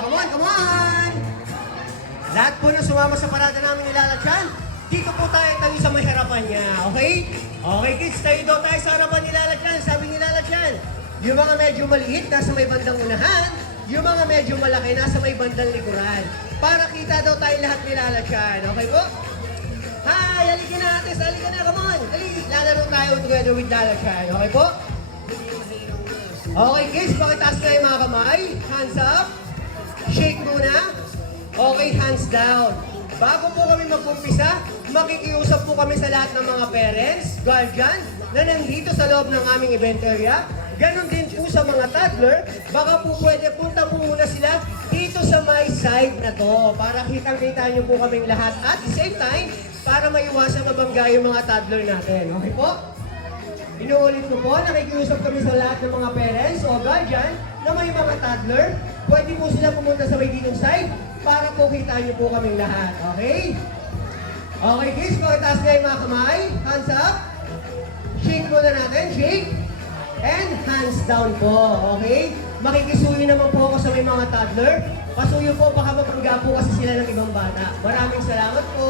Come on, come on! Lahat po na sumama sa parada namin nilalagyan, dito po tayo sa may harapan niya, okay? Okay kids, tayo daw tayo sa harapan nilalagyan, sabi nilalagyan. Yung mga medyo maliit, nasa may bandang unahan, yung mga medyo malaki, nasa may bandang likuran. Para kita daw tayo lahat nilalagyan, okay po? Hi! Halika na ate, halika na, come on! Dali, lalaro tayo together with lalagyan, okay po? Okay kids, pakitaas na yung mga kamay, hands up. Shake muna. Okay, hands down. Bago po kami mag-umpisa, makikiusap po kami sa lahat ng mga parents, guardian, na nandito sa loob ng aming event area. Ganon din po sa mga toddler. Baka po pwede punta po muna sila dito sa my side na to para kitang-kita nyo po kaming lahat at the same time para maiwasan mabangga yung mga toddler natin. Okay po? Inuulit ko po, nakikiusap kami sa lahat ng mga parents o guardian na may mga toddler. Pwede po sila pumunta sa may dinong side para po kita nyo po kaming lahat. Okay? Okay kids, pakitaas na yung mga kamay. Hands up. Shake muna natin. Shake. And hands down po. Okay? Makikisuyo naman po ako sa may mga toddler. Pasuyo po, baka mapangga po kasi sila ng ibang bata. Maraming salamat po.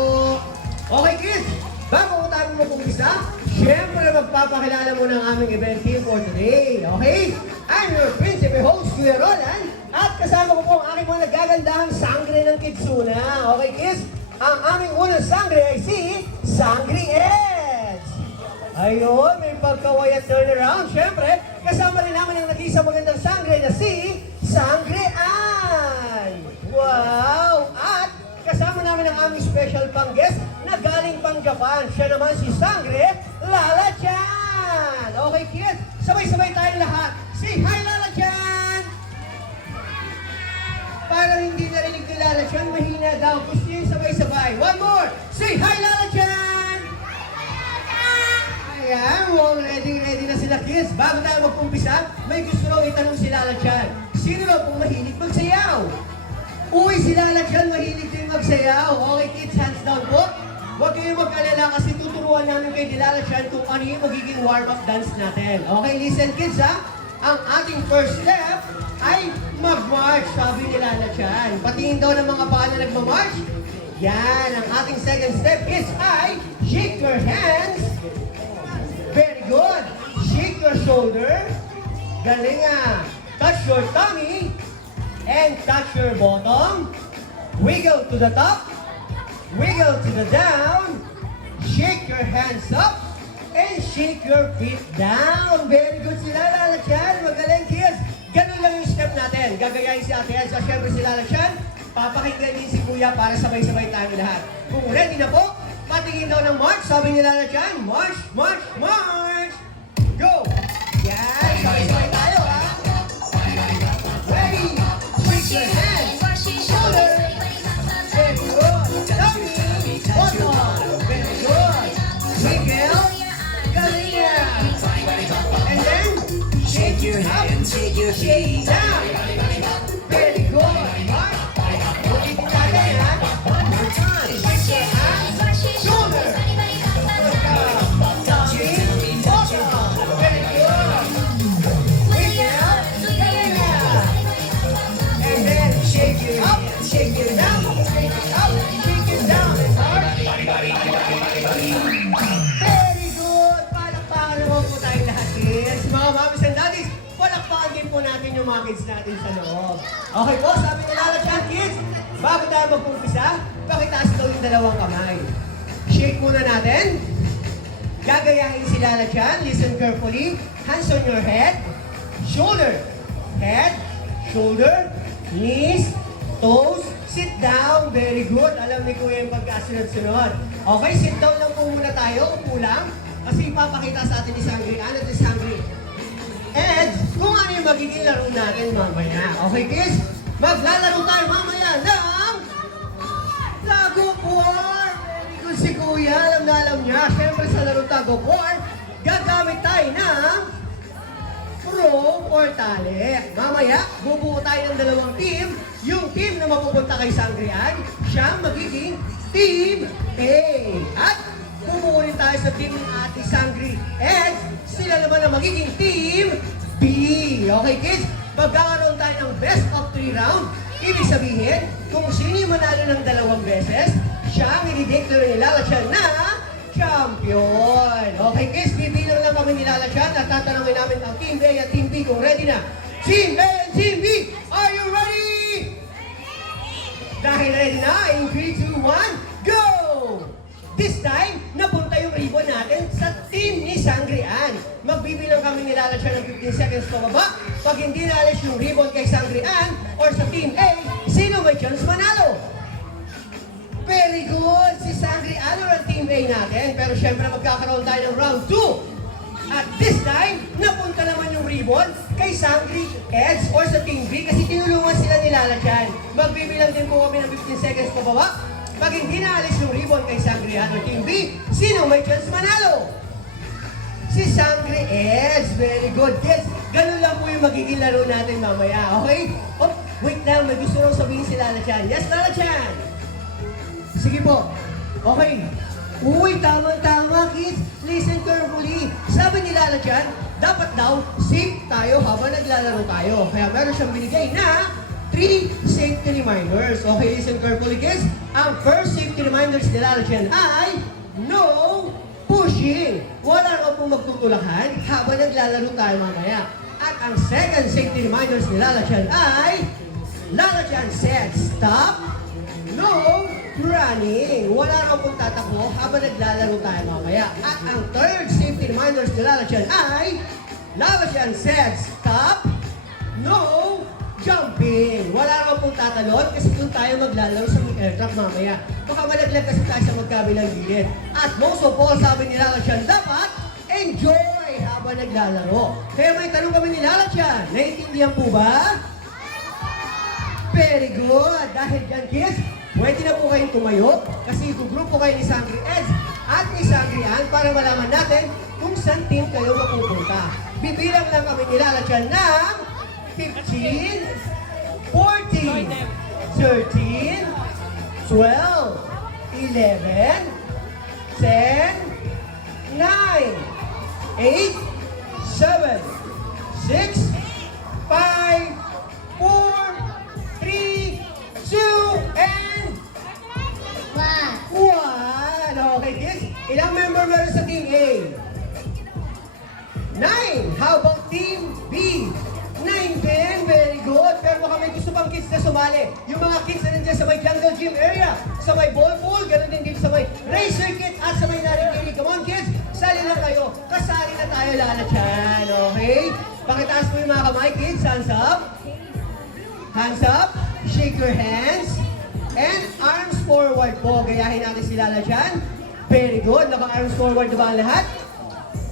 Okay kids, bago tayo mag-umpisa, siyempre magpapakilala muna ang aming event team for today. Okay? I'm your principal host, Kuya Roland. At kasama ko po ang aking mga nagagandahang sangre ng Kidsuna. Okay, kids? Ang aming unang sangre ay si Sangre Eds. Ayun, may pagkaway at turnaround. Siyempre, kasama rin namin ang nag-iisang magandang sangre na si Sangre Ay. Wow! At kasama namin ang aming special pang guest na galing pang Japan. Siya naman si Sangre Lala-chan. Okay, kids? Sabay-sabay tayong lahat. Say hi, Lala-chan! Para hindi narinig ni Lala-chan, mahina daw. Gusto yung sabay-sabay. One more! Say hi, Lala-chan! Ayan, well, ready na sila kids. Bago tayo mag-umpisa, may gusto raw itanong si Lala-chan. Sino raw pong mahilig magsayaw? Uy, si Lala-chan mahilig din magsayaw. Okay kids, hands down po. Huwag kayong mag-alala kasi tuturuan namin kay Lala-chan kung ano yung magiging warm-up dance natin. Okay, listen kids ha. Ang ating first step ay mag-march, sabi ni Lala-chan. Patingin daw ng mga paa na nagmamarch. Yan, ang ating second step is ay shake your hands. Very good. Shake your shoulder. Galing ah. Touch your tummy. And touch your bottom. Wiggle to the top. Wiggle to the down. Shake your hands up. And shake your feet down. Very good sila, Lala-chan. Magaling kids. Ganun lang yung step natin. Gagayahin si Ate Elsa. Siyempre si Lala-chan. Papakinggan din si Kuya para sabay-sabay tayo lahat. Kung ready na po, patingin daw ng march. Sabi ni Lala-chan, march, march, march! Go! Yan! Sabay-sabay tayo, ha? Ready! Shake your hands! Shoulder! Very good! Tummy! Bottom! Very good! Wiggle! Galinga! And then, shake your hands, shake your feet down! Very good! March! Ulitin natin, ha? One more time! Shake your hands! Shoulder! Tummy! Bottom! yung mga kids natin sa loob. Okay po, sabi nila na dyan, kids, bago tayo mag-umpisa, pakitaas daw yung dalawang kamay. Shake muna natin. Gagayahin si Lala dyan. Listen carefully. Hands on your head. Shoulder. Head. Shoulder. Knees. Toes. Sit down. Very good. Alam ni Kuya yung pagkasunod-sunod. Okay, sit down lang po muna tayo. Upo lang. Kasi ipapakita sa atin ni Sangri. Ano ito Sangri? And kung ano yung magiging laro natin mamaya. Okay, kids? Maglalaro tayo mamaya ng Tago Por! Very good si Kuya. Alam na alam niya. Siyempre sa laro Tago Por, gagamit tayo ng Pro or Tali. Mamaya, bubuo tayo ng dalawang team. Yung team na mapupunta kay Sangrian, siya magiging Team A. At bubuo rin tayo sa team ng Ate Sangri. And sila naman ang magiging Team B. Okay kids? Magkakaroon tayo ng best of 3 round. Ibig sabihin, kung sino yung manalo ng dalawang beses, siya ang i-declare ni Lala Chan na champion. Okay kids, bibilang lang kami ni Lala Chan at tatanungin namin ang Team A at Team B kung ready na. Team A and Team B, are you ready? Dahil ready na, in 3, 2, 1, go! This time, napunta yung ribbon natin sa team ni Sangrian. Magbibilang kami ni Lala Chan ng 15 seconds pababa. Pag hindi naalis yung ribbon kay Sangrian or sa Team A, sino may chance manalo? Very good! Si Sangrian or ang Team A natin. Pero syempre magkakaroon tayo ng round 2. At this time, napunta naman yung ribbon kay Sangri, Eds, or sa Team B kasi tinulungan sila ni Lala Chan. Magbibilang din po kami ng 15 seconds pababa. Pag hindi naalis yung ribbon kay Sangri at Team B, sino may chance manalo? Si Sangri Eds. Very good. Yes, ganun lang po yung magiging laro natin mamaya. Okay? Oh, wait lang. May gusto nang sabihin si Lala Chan. Yes, Lala Chan? Sige po. Okay. Uy, tama-tama, kids. Listen carefully. Sabi ni Lala Chan, dapat daw safe tayo habang naglalaro tayo. Kaya meron siyang binigay na 3 safety reminders. Okay, listen carefully, kids. Ang first safety reminders ni Lala Chan ay no pushing. Wala raw pong magtutulakan habang naglalaro tayo mamaya. At ang second safety reminders ni Lala Chan ay Lala Chan said stop, no running. Wala raw pong tatakbo habang naglalaro tayo mamaya. At ang third safety reminders ni Lala Chan ay Lala Chan said stop, no jumping. Wala raw pong tatalon kasi doon tayo maglalaro sa aircraft mamaya. Baka malaglag kasi tayo sa magkabilang gilid. At most of all, sabi ni Lala Chan, dapat enjoy habang naglalaro. Kaya may tanong kami ni Lala Chan, naiintindihan po ba? Very good. Dahil dyan, kids, pwede na po kayong tumayo kasi group po kayo ni Sangri Eds at ni Sangri Ann para malaman natin kung saan team kayo mapupunta. Bibilang lang kami ni Lala Chan ng 15, 14, 13, 12, 11, 10, 9, 8, 7, 6, 5, 4, 3, 2, and 1. Okay, kids. Ilang member meron sa Team A? 9. How about Team B? 9 din. Very good. Pero baka may gusto pang kids na sumali. Yung mga kids na nandiyan sa may jungle gym area, sa may ball pool, ganoon din dito sa may race circuit at sa may narikiri. Come on, kids. Sali na kayo. Kasali na tayo, Lala Chan. Okay? Pakitaas mo yung mga kamay, kids. Hands up. Hands up. Shake your hands. And arms forward po. Gayahin natin si Lala Chan. Very good. Naka-arms forward na ba ang lahat?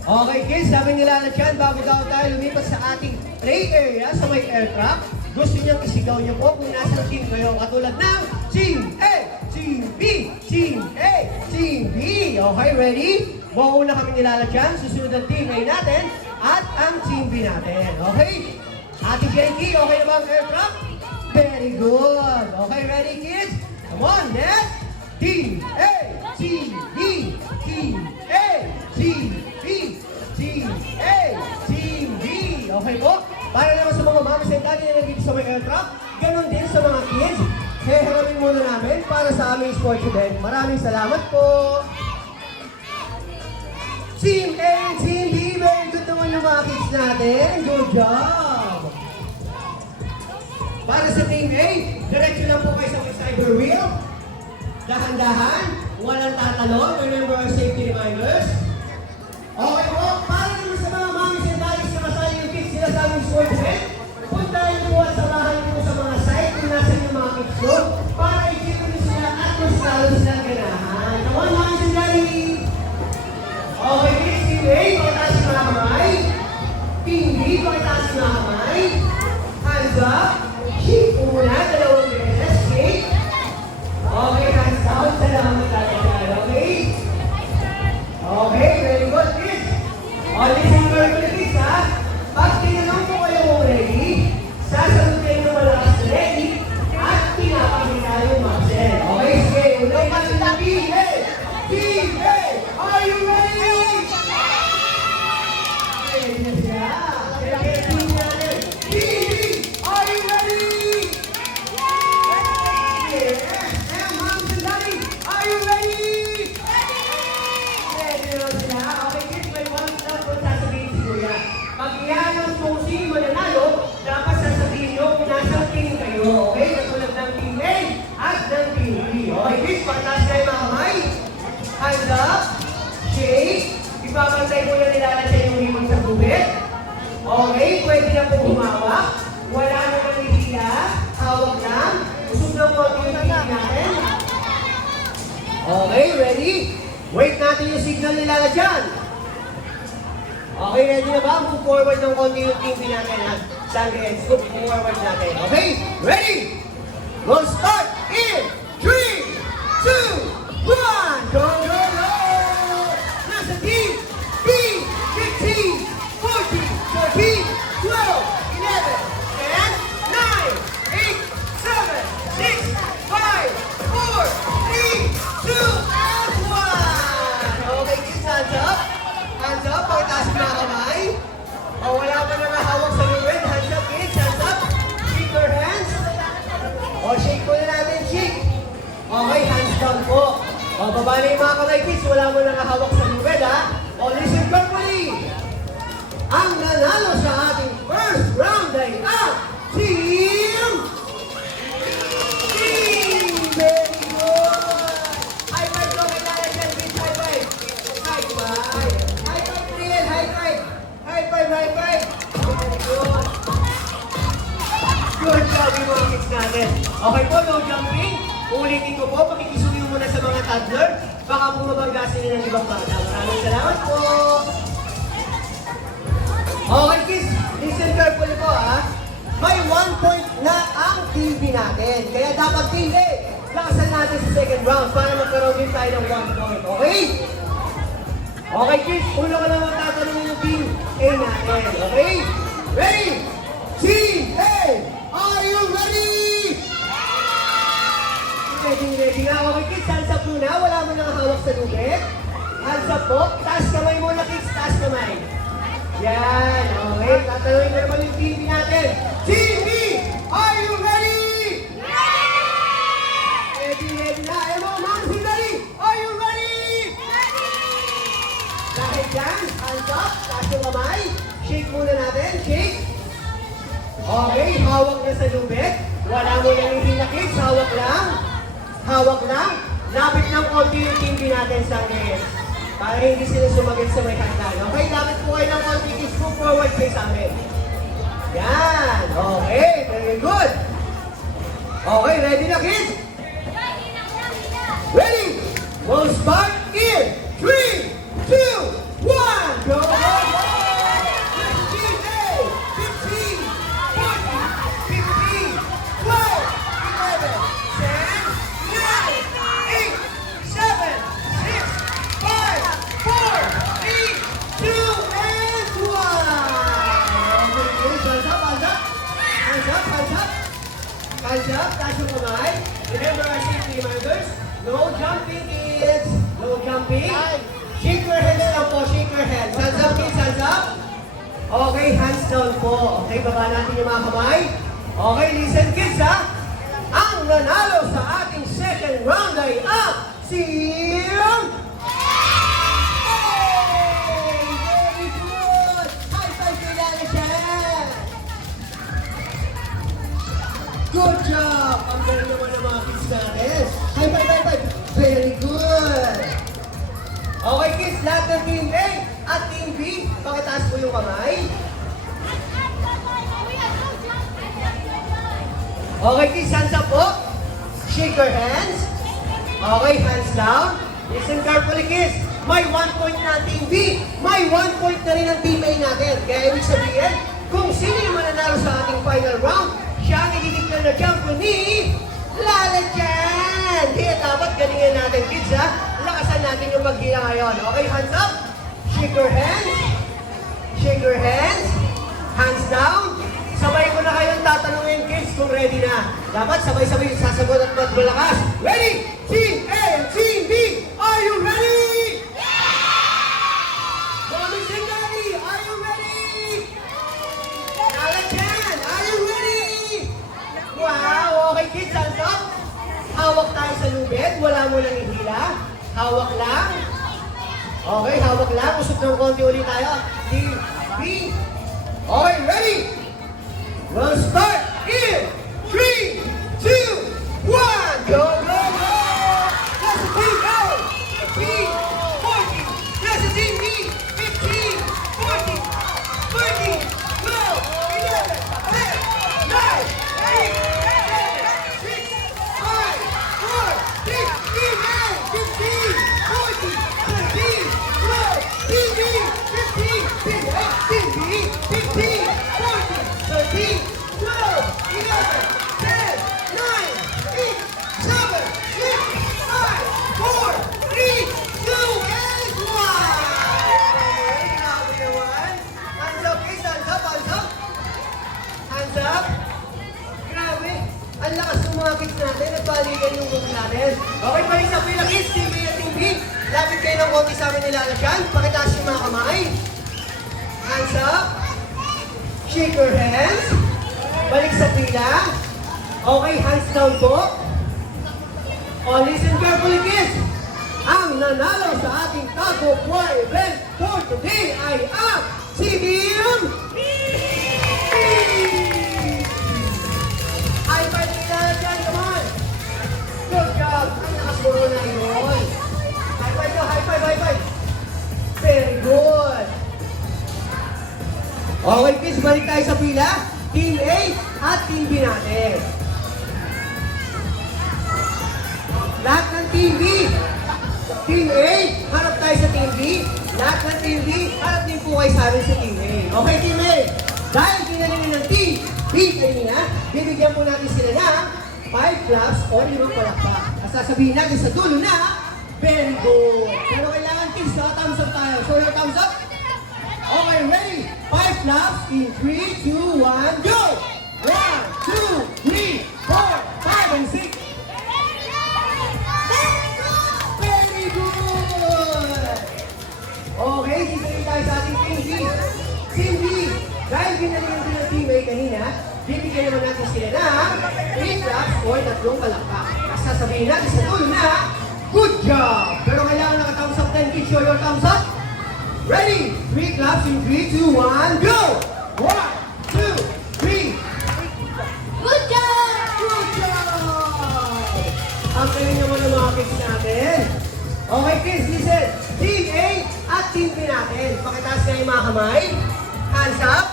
Okay, kids. Sabi ni Lala Chan, bago daw tayo lumipas sa ating play area sa may aircraft, gusto niyang isigaw niyo po kung nasa team kayo. Katulad ng Team A, Team B, Team A, Team B. Okay, ready? Mauna kami ni Lala Chan. Susunod ang Team A natin at ang Team B natin. Okay? Ate Jenky, okay na ba ang aircraft? Very good. Okay, ready, kids? Come on, let's Team A, Team B, Team A, Team B, Team A, Team B. Okay po? Para naman sa mga mami sa daddy na nandito sa may aircraft, ganun din sa mga kids. Heharapin muna namin para sa aming sports event. Maraming salamat po. Team A, Team B, very good naman yung mga kids natin. Good job. Para sa Team A, diretso lang po kayo sa cyber wheel. Dahan-dahan, walang tatalon. Remember our safety reminders. Okay po, para naman sa mga mommies and daddies na kasali yung kids sila sa aming sports event, punta niyo po at samahan niyo po sa mga site kung nasan yung mga kids doon para i-check nyo sila at mas lalo silang ganahan. Come on, mommies and daddies! Okay, kids, Team A, pakitaas yung mga kamay. Team B, pakitaas yung mga kamay. Hands up. Shake muna, dalawang beses. Shake. Okay, hands down. Salamat natin dyan. Okay? Okay, very good, kids. O, listen carefully, kids, ha? Pag tinanong ko kayo kung ready, sasagot kayo ng malakas na ready at pinapakita yung muscle. Okay, sige. Unay ka sa Team A. Team A, are you ready? Ready na siya. Kaya team natin. Team B, are you ready? Yes. And moms and daddy, are you ready? Ready na sila. Okay, kids, may one step po sasabihin si Kuya. Pag i-announce mo kung sino mananalo, dapat sasabihin nyo kung nasa team kayo. Okay? Katulad ng Team A at ng Team B. Okay, kids, pataas kayo mga kamay. Hands up. Shake. Ipapantay mo na nilalagay yung limang sa tubig. Okay, pwede na po humawak. Wala na kang hihila. Hawak lang. Usog na po yung tingin natin. Okay, ready? Wait natin yung signal nila dyan. Okay, ready na ba? Move forward ng konti yung team natin. Sangre and scoop. Move forward natin. Okay, ready? We'll start in 3, 2, 1. Go, go, go! Nasa team B, 15, 14, 13, 12, 11, 10, 9, 8, 7, 6, 5, 4, 3, 2, and 1. Okay, kids, hands up. Hands up, pakitaas yung mga kamay. O, wala pa na mahawak sa luwid. Hands up, kids, hands up. Shake your hands. O, shake po na natin, shake. Okay, hands down po. O, baba na yung mga kamay, kids. Wala mo na nakahawak sa luwid, ha? O, listen carefully. Ang nanalo sa ating first round ay ang Team B! Very good! High five po kay Lala dyan, kids. High five. High five. High five, Riel. High five. High five, high five. Very good. Good job yung mga kids natin. Okay po, no jumping. Ulitin ko po, pakikisuyo muna sa mga toddler. Baka po mabanggasin nila ng ibang bata. Maraming salamat po. Okay kids, listen carefully po ha. May 1 point na ang team B natin. Kaya dapat team A, lakasan natin sa second round para magkaroon din tayo ng 1 point. Okay? Okay kids, ulo ka naman tatanungin yung team A natin. Okay? Ready? Team A, are you ready? Ready na. Okay kids, hands up muna. Wala mo nang hawak sa lubid. Hands up po. Taas kamay muna kids, taas kamay. Yan. Okay, tatanungin na naman yung team B natin. Team B, are you ready? Ready, ready na. Ayaw mo, moms and daddy, are you ready? Dahil dyan, hands up, taas yung kamay. Shake muna natin, shake. Okay, hawak na sa lubid. Wala mo nang hihila kids, hawak lang. Hawak lang. Lapit ng konti yung team B natin sa ngayon. Para hindi sila sumagit sa may hagdan. Okay, lapit po kayo ng konti kids. Move forward kayo sa amin. Yan. Okay, very good. Okay, ready na kids? Ready? We'll start in 3, 2, 1. Go, go, go! Hands up, taas yung kamay. Remember our safety reminders. No jumping, kids. No jumping. Shake your hands lang po, shake your hands. Hands up, kids, hands up. Okay, hands down po. Okay, baba natin yung mga kamay. Okay, listen kids ha. Ang nanalo sa ating second round ay ang Team Very good! High five kay Lala Chan! Okay, kids, hands up po. Shake your hands. Okay, hands down. Listen carefully, kids. May 1 point na ang Team B. May 1 point na rin ang Team A natin. Kaya ibig sabihin, kung sino yung mananalo sa ating final round, siya ang ididiklar na champion ni Lalagyan! Kaya dapat galingan natin, kids, ha? Lakasan natin yung maghila ngayon. Okay, hands up. Shake your hands. Shake your hands. Hands down. Sabay ko na kayong tatanungin, kids, kung ready na. Dapat sabay-sabay sasagot at malakas. Ready? Team A and Team B, are you ready? Mommy Singani, are you ready? Lalagyan, are you ready? Wow, okay kids, hands up. Hawak tayo sa lubid, wala mo lang ihila. Hawak lang. Okay, hawak lang. Usap ng konti ulit tayo. Team B. Okay, ready? We'll start in 3, 2, 1. Go, go, go! That's the team A. 15, 14. That's the team B. 15, 14, 13, 12, 11, 10, 9, 8, 7, 6, 5, 4, 3, team A. 15, 14, 13, 12, team B. 15, team A. Team B. 15, 14, 13, 12, 11, 10, 9, 8, 7, 6, 5, 4, 3, 2, and 1! Okay, grabe naman. Hands up, guys. Hands up, hands up. Hands up. Grabe. Ang lakas ng mga kids natin. Nagbalikan yung group natin. Okay, balik sa pila kids. Team A at Team B. Lapit kayo ng konti sa amin nilalagyan. Pakitaas yung mga kamay. Hands up. Shake your hands. Balik sa pila. Okay, hands down po. Oh, listen carefully, kids. Ang nanalo sa ating Tag of War event for today ay ang si Team B! High five nila dyan, come on. Good job. Ang nakasuro na yun. High five nyo, high five, high five. Very good. Okay, kids, balik tayo sa pila. Team A at Team B natin. Lahat ng Team B. Team A, harap tayo sa Team B. Lahat ng Team B, harap din po kayo sa amin sa Team A. Okay, Team A. Dahil ginaningin ng Team B kanina, bibigyan po natin sila ng 5 claps o 5 palakpak. At sasabihin natin sa dulo na, very good. Pero kailangan kids, thumbs up tayo. Show your thumbs up. Okay, ready? 5 claps in 3, 2, 1, go! 1, 2, 3, 4, 5, and 6. Very good! Okay, dito tayo sa ating Team B. Team B, dahil ginalingan din ng Team A kanina, bibigyan naman natin sila na 3 claps o 3 palakpak. At sasabihin natin sa dulo na, good job! Pero kailangan naka-thumbs up 10 kids. Show your thumbs up. Ready? 3 claps in 3, 2, 1, go! 1, 2, 3. Good job! Good job! Ang galing naman ng mga kids natin. Okay kids, listen. Team A at Team B natin. Pakitaas na yung mga kamay. Hands up.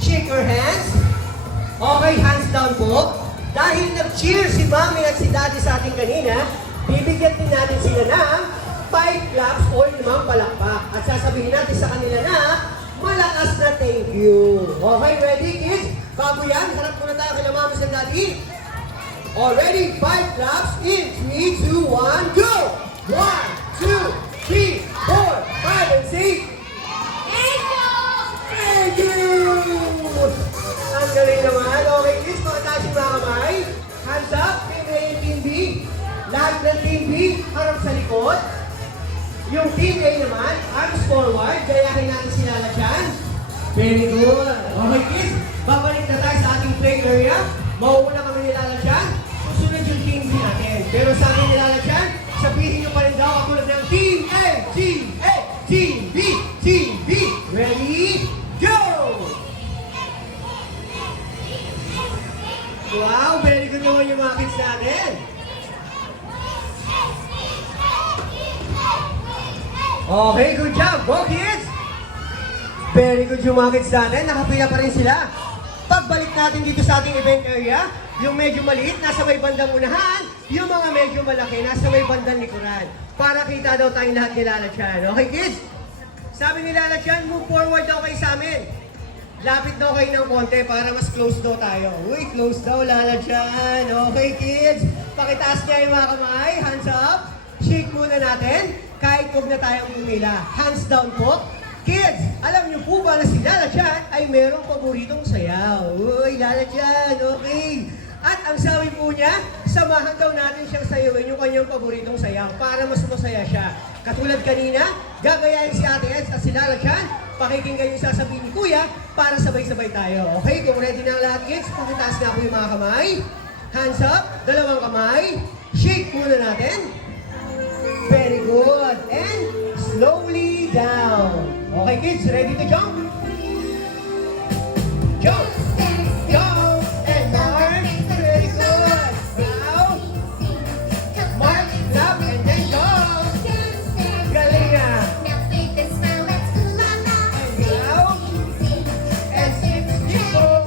Shake your hands. Okay, hands down po. Dahil nag-cheer si Mami at si Daddy sa ating kanina, bibigyan din natin sila ng 5 claps o 5 palakpak. At sasabihin natin sa kanila na malakas na thank you. Okay, ready kids? Bago yan, harap muna tayo kay Mami at Daddy. Already, 5 claps in 3, 2, 1, go! 1, 2, 3, 4, 5, and 6. Thank you! Ang galing naman. Okay kids, pakitaas yung mga kamay. Hands up, Team A and Team B. Lahat ng Team B, harap sa likod. Yung Team A naman, arms forward. Gayahin natin sila na dyan. Very good. Okay kids, babalik na tayo sa ating play area. Mauuna kami nilala dyan. Susunod yung Team B natin. Pero sa akin nilala dyan, sabihin nyo pa rin daw katulad ng Team A, Team A, Team B, Team B. Ready? Go! Wow, very good naman yung mga kids natin. Okay, good job. Go kids! Very good yung mga kids natin. Nakapila pa rin sila. Pagbalik natin dito sa ating event area, Yung medyo maliit, nasa may bandang unahan. Yung mga medyo malaki, nasa may bandang likuran. Para kita daw tayong lahat ni Lala Chan. Okay, kids? Sabi ni Lala Chan, move forward daw kayo sa amin. Lapit daw kayo ng konti para mas close daw tayo. Uy, close daw, Lala Chan. Okay, kids? Pakitaas niya yung mga kamay. Hands up. Shake muna natin. Kahit huwag na tayong pumila. Hands down po. Kids, alam niyo po ba na si Lala Chan ay merong paboritong sayaw? Uy, Lala Chan, okay. At ang sabi po niya, samahan daw natin siyang sayawin yung kanyang paboritong sayaw para mas masaya siya. Katulad kanina, gagayahin si Ate Eds at si Lala Chan. Pakikinggan yung sasabihin ni Kuya para sabay-sabay tayo. Okay, kung ready na ang lahat, kids, pakitaas na po yung mga kamay. Hands up, dalawang kamay. Shake muna natin. Very good. And slowly down. Okay, kids, ready to jump? Jump! Jump! And march! Very good. Now, march, clap, and then jump! Galing na! And now, and skip, skip po!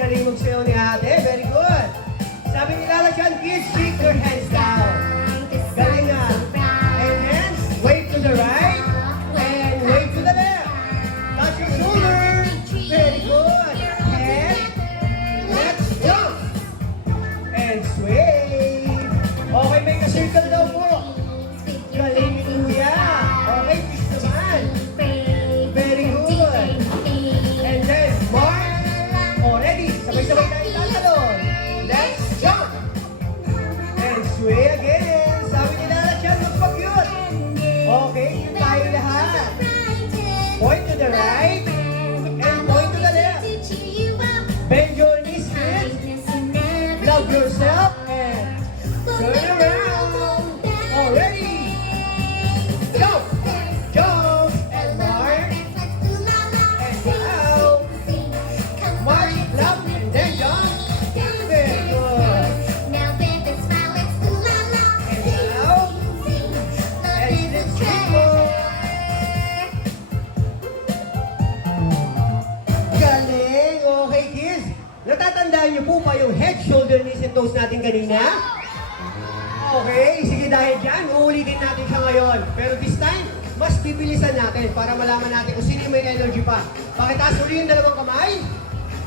Galing magsayaw ni ate. Very good. Sabi ni Lala Chan, kids, shake your hands down. Galing na. And then, wave to the right. And wave to the left. Touch your shoulder. Very good. And let's jump. And sway. Okay, make a circle daw po. Galing ni Kuya. Okay, kiss naman. Very good. And then, march. Oh, ready. Sabay-sabay tayo tatalon. Let's jump. And sway again. Sabi ni Lala Chan, magpag-yun. Okay, yun tayo lahat. Point to the right. And point to the left. Bend your knees, kids. Love yourself. And turn around. Oh, ready. Jump. Jump. And march. And down. March, love, and then jump. Very good. And down. And let's go. Galing! Okay, kids. Natatandaan niyo po ba yung head, shoulder, knees, and toes natin kanina? Okay, sige dahil dyan, uulitin natin siya ngayon. Pero this time, mas bibilisan natin para malaman natin kung sino yung may energy pa. Pakitaas uli yung dalawang kamay.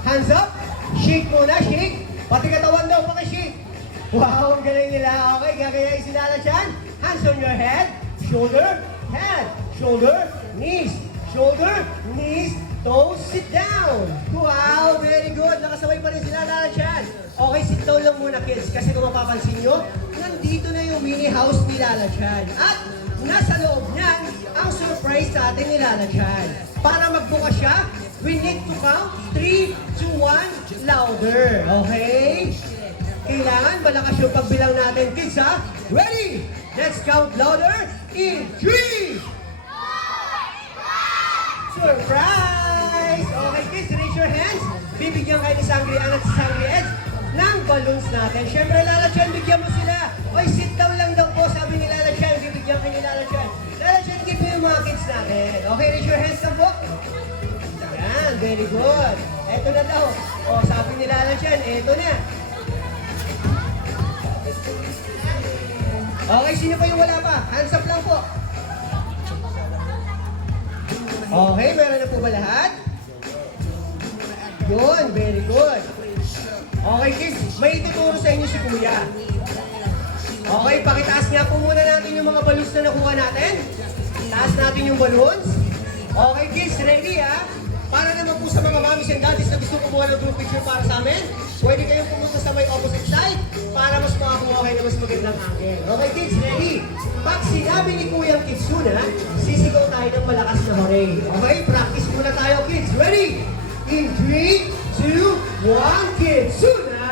Hands up. Shake muna, shake. Pati katawan daw, pakishake. Wow, ang galing nila. Okay, gagayain si Lala Chan. Hands on your head, shoulder, head, shoulder, knees, shoulder, knees, toes, sit down. Wow, very good. Nakasabay pa rin sila, Lala Chan. Okay, sit down lang muna, kids. Kasi kung mapapansin nyo, nandito na yung mini house ni Lala Chan. At nasa loob niyan, ang surprise sa atin ni Lala Chan. Para magbukas siya, we need to count 3, 2, 1, louder. Okay? Kailangan malakas yung pagbilang natin, kids, ha? Ready? Let's count louder in 3! Surprise! Okay, kids, raise your hands. Bibigyan kayo ni Sangri Ann at si Sangri Ed ng balloons natin. Siyempre, Lala Chan, bigyan mo sila. Oy, sit down lang daw po, sabi ni Lala Chan. Bibigyan kayo ni Lala Chan. Lala Chan, give mo yung mga kids natin. Okay, raise your hands na po. Yan, very good. Eto na daw. O, sabi ni Lala Chan, eto na. Okay, sino pa yung wala pa? Hands up lang po. Okay, meron na po ba lahat? Yun, very good. Okay, kids, may ituturo sa inyo si Kuya. Okay, pakitaas nga po muna natin yung mga balloons na nakuha natin. Taas natin yung balloons. Okay, kids, ready ha? Para naman po sa mga mommies and daddies na gusto kumuha ng group picture para sa amin, pwede kayong pumunta sa may opposite side para mas makakuha kayo na mas magandang angle. Okay, kids, ready? Pag sinabi ni Kuyang Kitsuna, sisigaw tayo ng malakas na hooray. Okay, practice muna tayo, kids. Ready? In 3, 2, 1, Kitsuna!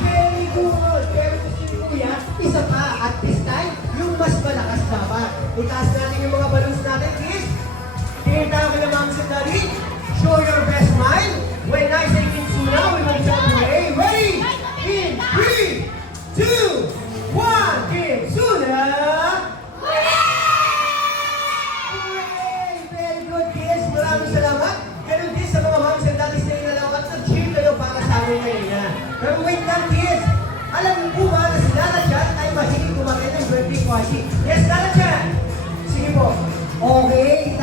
Very good! Pero gusto ni Kuya, isa pa. At this time, yung mas malakas dapat. Itaas natin yung mga balloons natin, kids. Tingin tayo kay Mami and Daddy. Show your best smile. When I say Kitsuna, we will jump away. Ready? In 3, 2, 1, Kitsuna! Hooray! Very good, kids. Maraming salamat. Ganun din sa mga moms and daddies na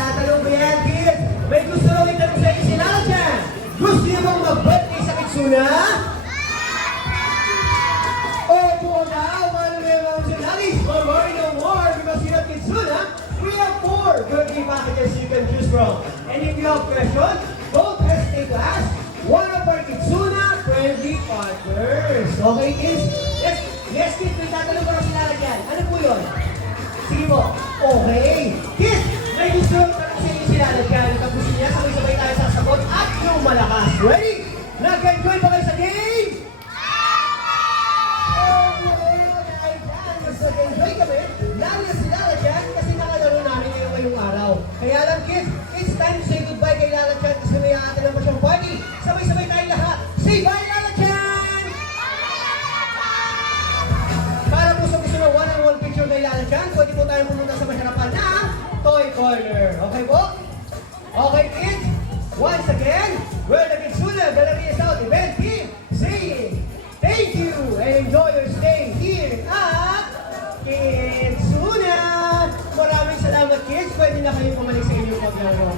Itatanong ko yan, kids. May gusto raw itanong sa inyo si Lala dyan. Gusto niyo bang mag-birthday sa Kitsuna? Opo daw, paano na yung mga sinalis? Don't worry no more, because here at Kitsuna, we have 4 birthday packages you can choose from. And if you have questions, don't hesitate to ask one of our Kitsuna friendly partners. Okay, kids? Yes, kids, may tatanong ko na si Lala dyan. Ano po yun? Sige po. Okay. Kids, may gusto yung tanong sa inyo si Lala dyan. Tapusin niya, sabay-sabay tayo sasagot at yung malakas. Ready? Nag-enjoy ba kayo sa game? Mas nag-enjoy kami, lalo na si Lala dyan kasi nakalaro namin ngayong araw. Kaya lang kids, it's time to say goodbye kay Lala dyan kasi may aatin naman siyang party. Sabay-sabay tayo lahat. Say bye Lala dyan! Para po sa gusto ng one-on-one picture kay Lala dyan, pwede po tayo pumunta sa mahirapan na Toy Corner. Okay po? Okay kids? Once again, we're the Kitsuna Galleria South event team saying thank you and enjoy your stay here at Kitsuna! Maraming salamat kids. Pwede na kayong pumalik sa inyong paglaro.